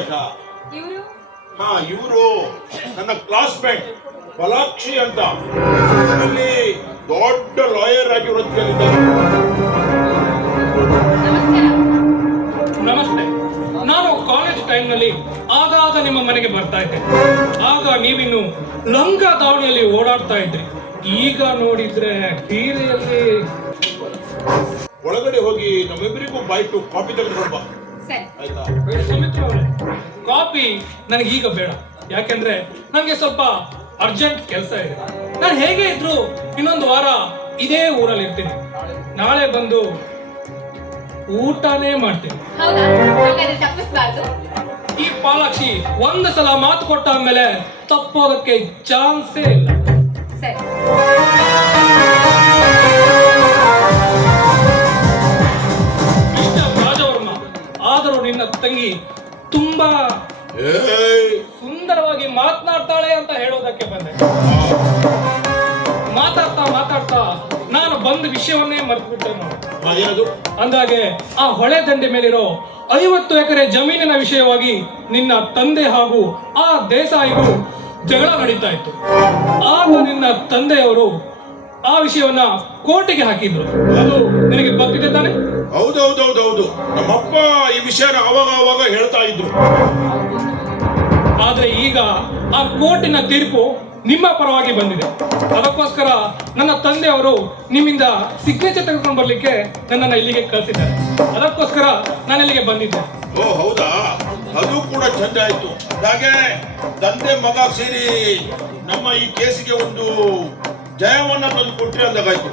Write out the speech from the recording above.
ಆಯ್ತಾ? ಇವರು ಇವರು ನನ್ನ ಕ್ಲಾಸ್ಮೇಟ್ ಫಲಾಕ್ಷಿ ಅಂತ, ಅಲ್ಲಿ ದೊಡ್ಡ ಲಾಯರ್ ಆಗಿ ವೃತ್ತಿಯಲ್ಲಿದ್ದಾರೆ. ನಮಸ್ತೆ. ನಾನು ಕಾಲೇಜ್ ಟೈಮ್ನಲ್ಲಿ ಆಗಾಗ ನಿಮ್ಮ ಮನೆಗೆ ಬರ್ತಾ ಇದ್ದೆ. ಆಗ ನೀವಿನ್ನು ಲಂಗ ದಾವಣಿಯಲ್ಲಿ ಓಡಾಡ್ತಾ ಇದ್ರಿ. ಈಗ ನೋಡಿದ್ರೆ ತೀರೆಯಲ್ಲಿ ಒಳಗಡೆ ಹೋಗಿ ನಮ್ಮಿಬ್ಬರಿಗೂ ಬಾಯ್ಟು ಕಾಫಿ ತೆಗೆದುಕೊಂಡು ಬಾ, ಸರಿ. ಆಯ್ತಾ? ಸುಮಿತ್ರಾ ಅವರೇ, ಕಾಫಿ ನನಗೆ ಈಗ ಬೇಡ. ಯಾಕೆಂದ್ರೆ ನನಗೆ ಸ್ವಲ್ಪ ಅರ್ಜೆಂಟ್ ಕೆಲಸ ಇದೆ. ನಾನು ಹೇಗೆ ಇದ್ರು ಇನ್ನೊಂದು ವಾರ ಇದೇ ಊರಲ್ಲಿ ಇರ್ತೀನಿ. ನಾಳೆ ಬಂದು ಊಟನೇ ಮಾಡ್ತೀನಿ. ಹೌದಾ? ಹಾಗಾದ್ರೆ ತಪ್ಪಿಸ್ಬಾರ್ದು. ಈ ಪಾಲಾಕ್ಷಿ ಒಂದು ಸಲ ಮಾತು ಕೊಟ್ಟ ಆದ್ಮೇಲೆ ತಪ್ಪೋದಕ್ಕೆ ಚಾನ್ಸೇ ಇಲ್ಲ. ಸರಿ. ಮಿಸ್ಟರ್ ರಾಜವರ್ಮ, ಆದರೂ ನಿನ್ನ ತಂಗಿ ತುಂಬಾ ಏಯ್! ಸುಂದರವಾಗಿ ಮಾತನಾಡ್ತಾಳೆ ಅಂತ ಹೇಳೋದಕ್ಕೆ ಬಂದೆ. ಮಾತಾಡ್ತಾ ಮಾತಾಡ್ತಾ ನಾನು ಬಂದ ವಿಷಯವನ್ನೇ ಮರೆತುಬಿಟ್ಟೆ ನೋಡಿ. ಏನದು? ಅಂದಾಗೆ ಆ ಹೊಳೆ ದಂಡೆ ಮೇಲಿರೋ 50 ಎಕರೆ ಜಮೀನಿನ ವಿಷಯವಾಗಿ ನಿನ್ನ ತಂದೆ ಹಾಗೂ ಆ ದೇಸಾಯಿಗೂ ಜಗಳ ನಡೀತಾ ಇತ್ತು. ಆಗ ನಿನ್ನ ತಂದೆಯವರು ಆ ವಿಷಯವನ್ನ ಕೋರ್ಟಿಗೆ ಹಾಕಿದ್ರು. ಅದು ನಿನಗೆ ಗೊತ್ತಿದೆ ತಾನೆ? ಹೌದೌದೌದೌದು, ನಮ್ಮಪ್ಪ ಈ ವಿಷಯನ ಅವಾಗ ಹೇಳ್ತಾ ಇದ್ರು. ಆದ್ರೆ ಈಗ ಆ ಕೋರ್ಟಿನ ತೀರ್ಪು ನಿಮ್ಮ ಪರವಾಗಿ ಬಂದಿದೆ. ಅದಕ್ಕೋಸ್ಕರ ನನ್ನ ತಂದೆಯವರು ನಿಮ್ಮಿಂದ ಸಿಗ್ನೇಚರ್ ತೆಗೆದುಕೊಂಡು ಬರ್ಲಿಕ್ಕೆ ನನ್ನನ್ನು ಇಲ್ಲಿಗೆ ಕಳಿಸಿದ್ದಾರೆ. ಅದಕ್ಕೋಸ್ಕರ ನಾನು ಇಲ್ಲಿಗೆ ಬಂದಿದ್ದೆ. ಓ ಹೌದಾ? ಅದು ಕೂಡ ಚಂದ ಆಯ್ತು. ಹಾಗೆ ತಂದೆ ಮಗ ಸೇರಿ ನಮ್ಮ ಈ ಕೇಸಿಗೆ ಒಂದು ಜಯವನ್ನ ತಂದು ಕೊಟ್ರಿ ಅಂದಾಗಾಯ್ತು.